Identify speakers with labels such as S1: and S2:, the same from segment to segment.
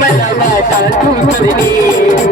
S1: मला वाटा तू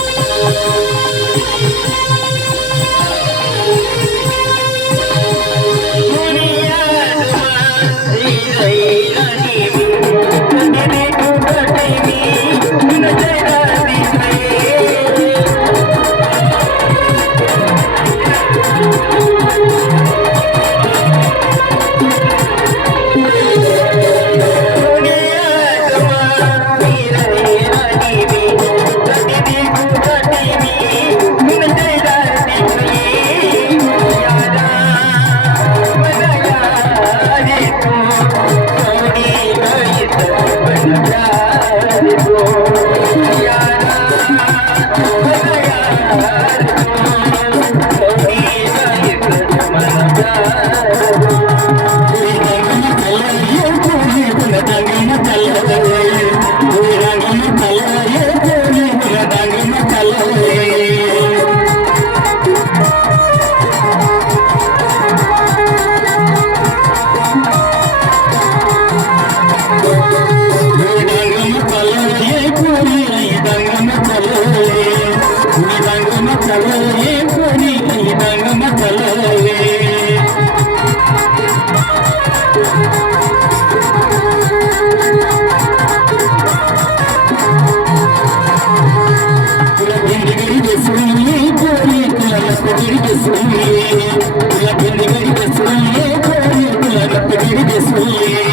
S2: Hallelujah. I'm you.